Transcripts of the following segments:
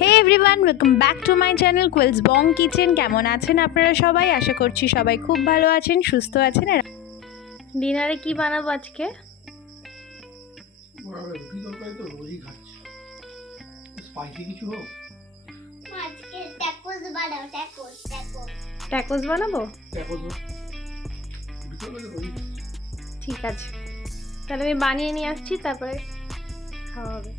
Hey everyone, welcome back to my channel Quills Bong Kitchen. কেমন আছেন আপনারা সবাই? আশা করছি সবাই খুব ভালো আছেন, সুস্থ আছেন। আর ডিনারে কি বানাবো আজকে? ট্যাকোস বানাবো। ঠিক আছে, তাহলে আমি বানিয়ে নিয়ে আসছি, তারপরে খাওয়া হবে।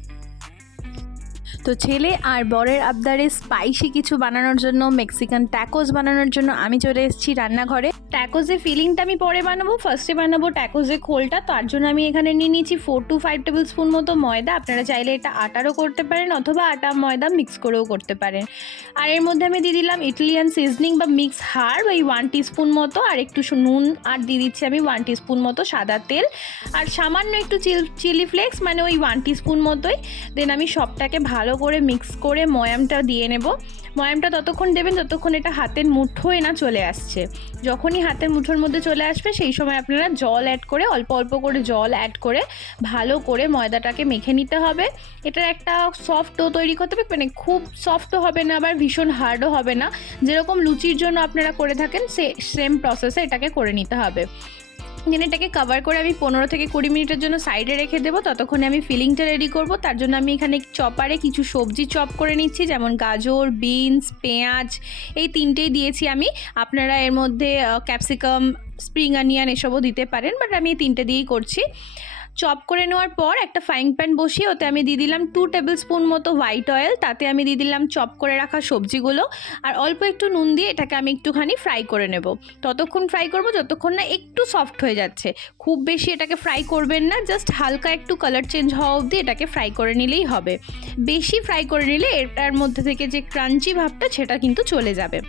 তো ছেলে আর বরের আবদারে স্পাইসি কিছু বানানোর জন্য, মেক্সিকান ট্যাকোস বানানোর জন্য আমি চলে এসেছি রান্নাঘরে। ট্যাকোসের ফিলিংটা আমি পরে বানাবো, ফার্স্টে বানাবো ট্যাকোসের খোলটা। তার জন্য আমি এখানে নিয়ে নিয়েছি 4 to 5 টেবিল স্পুন মতো ময়দা। আপনারা চাইলে এটা আটারও করতে পারেন অথবা আটা ময়দা মিক্স করেও করতে পারেন। আর এর মধ্যে আমি দিয়ে দিলাম ইটালিয়ান সিজনিং বা মিক্স হার্ব ওই 1 টিস্পুন মতো, আর একটু নুন, আর দিয়ে দিচ্ছি আমি 1 টিস্পুন মতো সাদা তেল, আর সামান্য একটু চিলি ফ্লেক্স মানে ওই 1 টিস্পুন মতোই। দেন আমি সবটাকে ভালো করে মিক্স করে ময়ামটা দিয়ে নেব। ময়ামটা ততক্ষণ দেবেন যতক্ষণ এটা হাতের মুঠোয় না চলে আসছে। যখনই হাতের মুঠোর মধ্যে চলে আসবে সেই সময় আপনারা জল অ্যাড করে, অল্প অল্প করে জল অ্যাড করে ভালো করে ময়দাটাকে মেখে নিতে হবে। এটার একটা সফট ডো তৈরি করতে হবে, মানে খুব সফটও হবে না আবার ভীষণ হার্ডও হবে না। যেরকম লুচির জন্য আপনারা করে থাকেন সেম প্রসেসে এটাকে করে নিতে হবে। দেন এটাকে কভার করে আমি 15 থেকে 20 মিনিটের জন্য সাইডে রেখে দেবো। ততক্ষণে আমি ফিলিংটা রেডি করব। তার জন্য আমি এখানে চপারে কিছু সবজি চপ করে নিচ্ছি, যেমন গাজর, বিনস, পেঁয়াজ, এই তিনটেই দিয়েছি আমি। আপনারা এর মধ্যে ক্যাপসিকাম, স্প্রিং অনিয়ন এসবও দিতে পারেন, বাট আমি এই তিনটে দিয়েই করছি। চপ করে নেওয়ার পর একটা ফ্রাইং প্যান বসিয়ে ওতে আমি দিয়ে দিলাম 2 টেবিল স্পুন মতো হোয়াইট অয়েল। তাতে আমি দিয়ে দিলাম চপ করে রাখা সবজিগুলো, আর অল্প একটু নুন দিয়ে এটাকে আমি একটুখানি ফ্রাই করে নেব। ততক্ষণ ফ্রাই করব যতক্ষণ না একটু সফট হয়ে যাচ্ছে। খুব বেশি এটাকে ফ্রাই করবেন না, জাস্ট হালকা একটু কালার চেঞ্জ হওয়া অবধি এটাকে ফ্রাই করে নিলেই হবে। বেশি ফ্রাই করে নিলে এটার মধ্যে থেকে যে ক্রাঞ্চি ভাবটা সেটা কিন্তু চলে যাবে।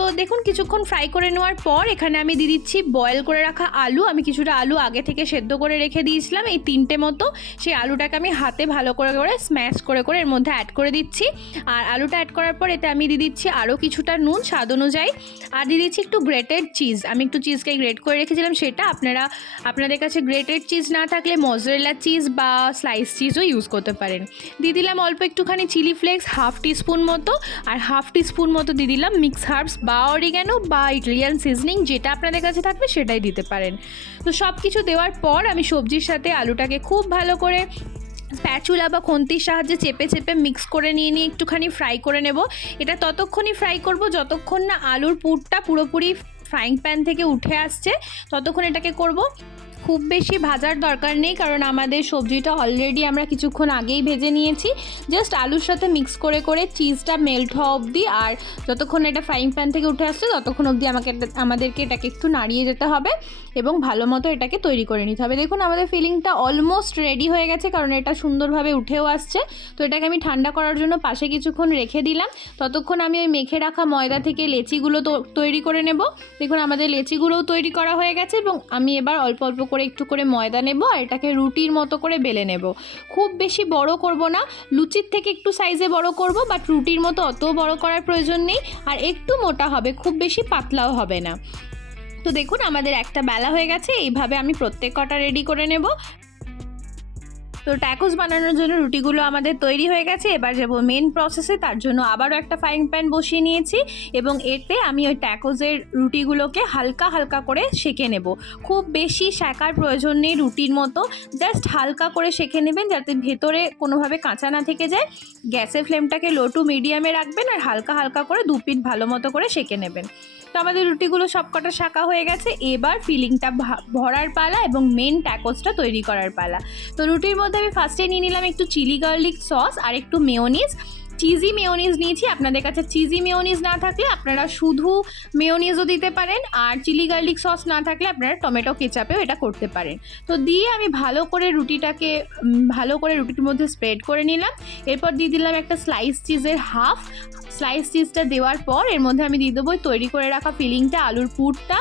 তো দেখুন কিছুক্ষণ ফ্রাই করে নেওয়ার পর এখানে আমি দিয়ে দিচ্ছি বয়েল করে রাখা আলু। আমি কিছুটা আলু আগে থেকে সেদ্ধ করে রেখে দিয়েছিলাম, এই 3টে মতো। সেই আলুটাকে আমি হাতে ভালো করে স্ম্যাশ করে এর মধ্যে অ্যাড করে দিচ্ছি। আর আলুটা অ্যাড করার পর এতে আমি দিয়ে দিচ্ছি আরও কিছুটা নুন স্বাদ অনুযায়ী, আর দিয়ে দিচ্ছি একটু গ্রেটেড চিজ। আমি একটু চিজকে গ্রেট করে রেখেছিলাম সেটা। আপনাদের কাছে গ্রেটেড চিজ না থাকলে মজরেলা চিজ বা স্লাইস চিজও ইউজ করতে পারেন। দিয়ে দিলাম অল্প একটুখানি চিলি ফ্লেক্স 1/2 টিস্পুন মতো, আর 1/2 টিস্পুন মতো দিয়ে দিলাম মিক্স হার্বস বা অরিগ্যানো বা ইটালিয়ান সিজনিং, যেটা আপনাদের কাছে থাকবে সেটাই দিতে পারেন। তো সব কিছু দেওয়ার পর আমি সবজির সাথে আলুটাকে খুব ভালো করে স্প্যাচুলা বা খুন্তির সাহায্যে চেপে চেপে মিক্স করে নিয়ে একটুখানি ফ্রাই করে নেব। এটা ততক্ষণই ফ্রাই করব যতক্ষণ না আলুর পুরটা পুরোপুরি ফ্রাইং প্যান থেকে উঠে আসছে, ততক্ষণ এটাকে করব। খুব বেশি ভাজার দরকার নেই, কারণ আমাদের সবজিটা অলরেডি আমরা কিছুক্ষণ আগেই ভেজে নিয়েছি। জাস্ট আলুর সাথে মিক্স করে চিজটা মেল্ট হওয়া অবধি, আর যতক্ষণ এটা ফ্রাইং প্যান থেকে উঠে আসছে ততক্ষণ অবধি আমাদেরকে এটাকে একটু নাড়িয়ে যেতে হবে এবং ভালো মতো এটাকে তৈরি করে নিতে হবে। দেখুন আমাদের ফিলিংটা অলমোস্ট রেডি হয়ে গেছে, কারণ এটা সুন্দরভাবে উঠেও আসছে। তো এটাকে আমি ঠান্ডা করার জন্য পাশে কিছুক্ষণ রেখে দিলাম। ততক্ষণ আমি ওই মেখে রাখা ময়দা থেকে লেচিগুলো তৈরি করে নেব। দেখুন আমাদের লেচিগুলোও তৈরি করা হয়ে গেছে, এবং আমি এবার অল্প অল্প করে একটু করে ময়দা নেব আর এটাকে রুটির মতো করে বেলে নেব। খুব বেশি বড় করব না, লুচির থেকে একটু সাইজে বড় করব, বাট রুটির মতো অত বড় করার প্রয়োজন নেই। আর একটু মোটা হবে, খুব বেশি পাতলাও হবে না। তো দেখুন আমাদের একটা বেলা হয়ে গেছে, এইভাবে আমি প্রত্যেক কটা রেডি করে নেব। তো ট্যাকোস বানানোর জন্য রুটিগুলো আমাদের তৈরি হয়ে গেছে। এবার যাব মেন প্রসেসে। তার জন্য আবারও একটা ফ্রাইং প্যান বসিয়ে নিয়েছি, এবং এতে আমি ওই ট্যাকোসের রুটিগুলোকে হালকা হালকা করে সেঁকে নেব। খুব বেশি সেঁকার প্রয়োজন নেই, রুটির মতো জাস্ট হালকা করে সেঁকে নেবেন, যাতে ভেতরে কোনোভাবে কাঁচা না থেকে যায়। গ্যাসের ফ্লেমটাকে লো টু মিডিয়ামে রাখবেন, আর হালকা হালকা করে দু পিঠ ভালো মতো করে সেঁকে নেবেন। তো আমাদের রুটিগুলো সবকটা শাঁকা হয়ে গেছে। এবার ফিলিংটা ভরার পালা এবং মেন ট্যাকোসটা তৈরি করার পালা। তো রুটির মধ্যে আমি ফার্স্টে নিয়ে নিলাম একটু চিলি গার্লিক সস আর একটু মেয়োনিজ। চিজি মেয়োনিজ নিয়েছি। আপনাদের কাছে চিজি মেয়োনিজ না থাকলে আপনারা শুধু মেয়োনিজও দিতে পারেন, আর চিলি গার্লিক সস না থাকলে আপনারা টমেটো কেচাপেও এটা করতে পারেন। তো দিয়ে আমি ভালো করে রুটির মধ্যে স্প্রেড করে নিলাম। এরপর দিয়ে দিলাম একটা স্লাইস চিজের হাফ। স্লাইস চিজটা দেওয়ার পর এর মধ্যে আমি দিয়ে দেবো তৈরি করে রাখা ফিলিংটা, আলুর পুরটা,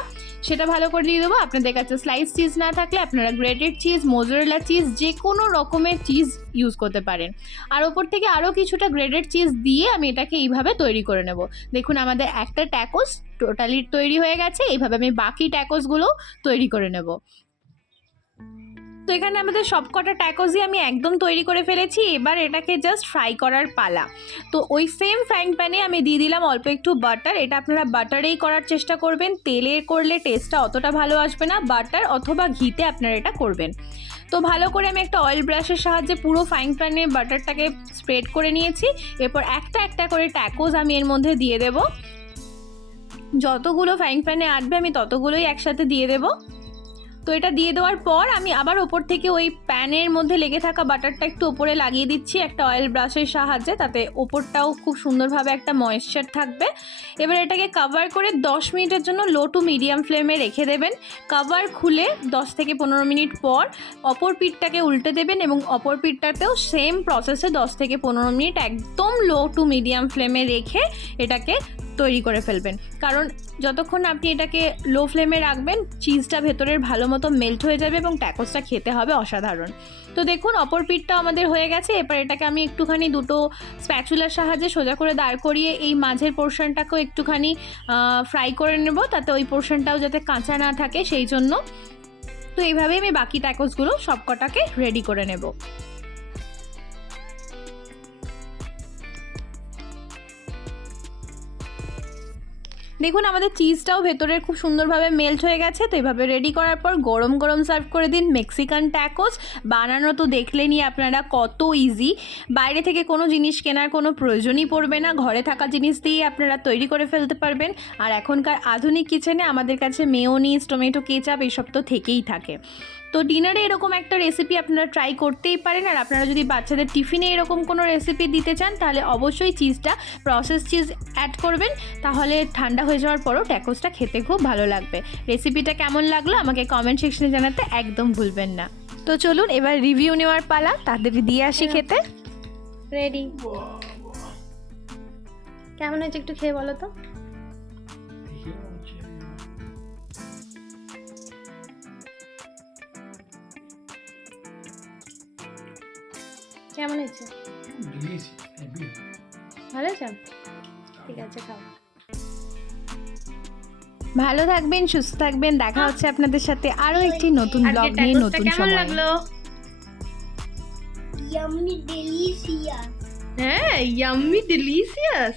সেটা ভালো করে দিয়ে দেবো। আপনাদের কাছে স্লাইস চিজ না থাকলে আপনারা গ্রেটেড চিজ, মোজারেলা চিজ, যে কোনো রকমের চিজ ইউজ করতে পারেন। আর ওপর থেকে আরও কিছুটা গ্রেটেড চিজ দিয়ে আমি এটাকে এইভাবে তৈরি করে নেব। দেখুন আমাদের একটা ট্যাকোস টোটালি তৈরি হয়ে গেছে। এইভাবে আমি বাকি ট্যাকোসগুলো তৈরি করে নেব। তো এখানে আমাদের সবকটা ট্যাকোসই আমি একদম তৈরি করে ফেলেছি। এবার এটাকে জাস্ট ফ্রাই করার পালা। তো ওই সেম ফ্রাইং প্যানে আমি দিয়ে দিলাম অল্প একটু বাটার। এটা আপনারা বাটারেই করার চেষ্টা করবেন, তেলে করলে টেস্টটা অতটা ভালো আসবে না, বাটার অথবা ঘিতে আপনারা এটা করবেন। তো ভালো করে আমি একটা অয়েল ব্রাশের সাহায্যে পুরো ফ্রাইং প্যানে বাটারটাকে স্প্রেড করে নিয়েছি। এরপর একটা একটা করে ট্যাকোস আমি এর মধ্যে দিয়ে দেব। যতগুলো ফ্রাইং প্যানে আটবে আমি ততগুলোই একসাথে দিয়ে দেব। তো এটা দিয়ে দেওয়ার পর আমি আবার ওপর থেকে ওই প্যানের মধ্যে লেগে থাকা বাটারটা একটু ওপরে লাগিয়ে দিচ্ছি একটা অয়েল ব্রাশের সাহায্যে, তাতে ওপরটাও খুব সুন্দরভাবে একটা ময়েশ্চার থাকবে। এবার এটাকে কভার করে 10 মিনিটের জন্য লো টু মিডিয়াম ফ্লেমে রেখে দেবেন। কভার খুলে 10 থেকে 15 মিনিট পর অপর পিঠটাকে উল্টে দেবেন এবং অপর পিঠটাতেও সেম প্রসেসে 10 থেকে 15 মিনিট একদম লো টু মিডিয়াম ফ্লেমে রেখে এটাকে তৈরি করে ফেলবেন। কারণ যতক্ষণ আপনি এটাকে লো ফ্লেমে রাখবেন চিজটা ভেতরের ভালো মতো মেল্ট হয়ে যাবে এবং ট্যাকোসটা খেতে হবে অসাধারণ। তো দেখুন অপর পিঠটা আমাদের হয়ে গেছে। এবার এটাকে আমি একটুখানি দুটো স্প্যাচুলার সাহায্যে সোজা করে দাঁড় করিয়ে এই মাঝের পোর্শনটাকেও একটুখানি ফ্রাই করে নেব, তাতে ওই পোর্শনটাও যাতে কাঁচা না থাকে সেই জন্য। তো এইভাবেই আমি বাকি ট্যাকোসগুলো সবকটাকে রেডি করে নেব। দেখুন আমাদের চিজটাও ভেতরের খুব সুন্দরভাবে মেল্ট হয়ে গেছে। তো এইভাবে রেডি করার পর গরম গরম সার্ভ করে দিন মেক্সিকান ট্যাকোস। বানানো তো দেখলেনই আপনারা কত ইজি, বাইরে থেকে কোনো জিনিস কেনার কোনো প্রয়োজনই পড়বে না, ঘরে থাকা জিনিস দিয়ে আপনারা তৈরি করে ফেলতে পারবেন। আর এখনকার আধুনিক কিচেনে আমাদের কাছে মেয়োনিজ, টমেটো কেচাপ এসব তো থেকেই থাকে। তো ডিনারে এরকম একটা রেসিপি আপনারা ট্রাই করতেই পারেন। আর আপনারা যদি বাচ্চাদের টিফিনে এরকম কোনো রেসিপি দিতে চান তাহলে অবশ্যই চিজটা প্রসেস চিজ অ্যাড করবেন, তাহলে ঠান্ডা হয়ে যাওয়ার পরও ট্যাকোসটা খেতে খুব ভালো লাগবে। রেসিপিটা কেমন লাগলো আমাকে কমেন্ট সেকশনে জানাতে একদম ভুলবেন না। তো চলুন এবার রিভিউ নেওয়ার পালা, তাড়াতাড়ি দিয়ে আসি খেতে। রেডি, কেমন হয়েছে একটু খেয়ে বলো তো। কেমন হয়েছে? ভালো আছে? ঠিক আছে, খাও। ভালো থাকবেন, সুস্থ থাকবেন। দেখা হচ্ছে আপনাদের সাথে আরো একটি নতুন ব্লগ নিয়ে নতুন সময়। কেমন লাগলো? Yummy delicious. হ্যাঁ, ইয়াম্মি ডেলিশিয়াস।